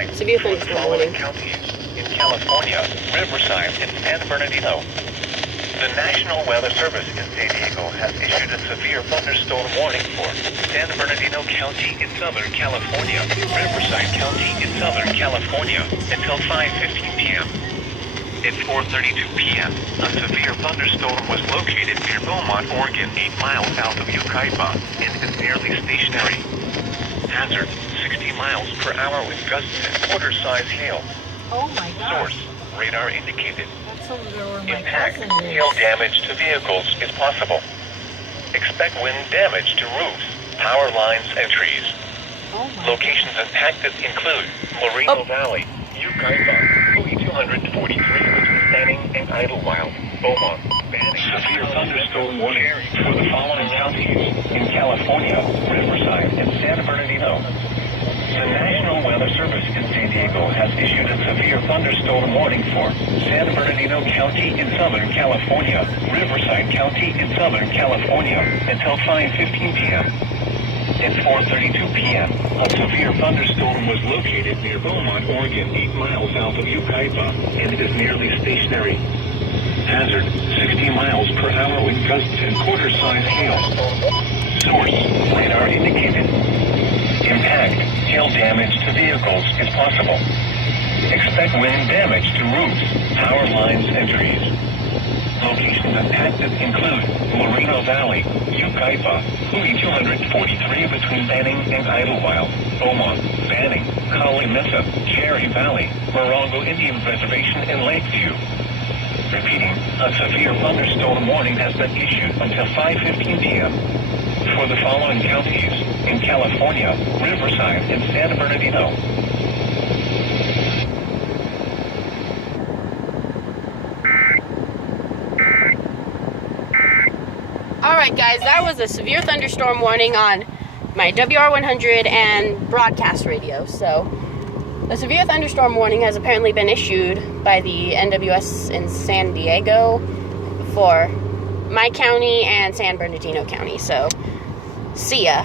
warning Severe for the thunderstorm following warning. counties in California, Riverside, and San Bernardino. The National Weather Service in San Diego has issued a severe thunderstorm warning for San Bernardino County in Southern California, Riverside County in Southern California, until 5:15 p.m. At 4:32 p.m., a severe thunderstorm was located near Beaumont, Oregon, 8 miles south of Yucaipa, and is nearly stationary. Hazard, 60 miles per hour with gusts and quarter-size hail. Oh my gosh. Source, radar indicated. That's over where my Impact, cousin hail is. damage to vehicles is possible. Expect wind damage to roofs, power lines, and trees. Oh my Locations impacted include Moreno Valley, Yucaipa, Louis 243 between Banning and Idlewild, Beaumont, Banning. Severe thunderstorm warning for the following counties in California, Riverside, and San Bernardino. The National Weather Service in San Diego has issued a severe thunderstorm warning for San Bernardino County in Southern California, Riverside County in Southern California, until 5:15 p.m. At 4:32 p.m., a severe thunderstorm was located near Beaumont, Oregon, 8 miles south of Yucaipa, and it is nearly stationary. Hazard, 60 miles per hour with gusts and quarter-size hail. Source, radar indicated. Impact, hail damage to vehicles is possible. Expect wind damage to roofs, power lines, and trees. Locations impacted include Moreno Valley, Yucaipa, Louis 243 between Banning and Idlewild, Beaumont, Banning, Collie Mesa, Cherry Valley, Morongo Indian Reservation, and Lakeview. Repeating, a severe thunderstorm warning has been issued until 5:15 p.m. for the following counties in California, Riverside, and San Bernardino. Alright guys, that was a severe thunderstorm warning on my WR100 and broadcast radio. So, a severe thunderstorm warning has apparently been issued by the NWS in San Diego for my county and San Bernardino County. So, see ya.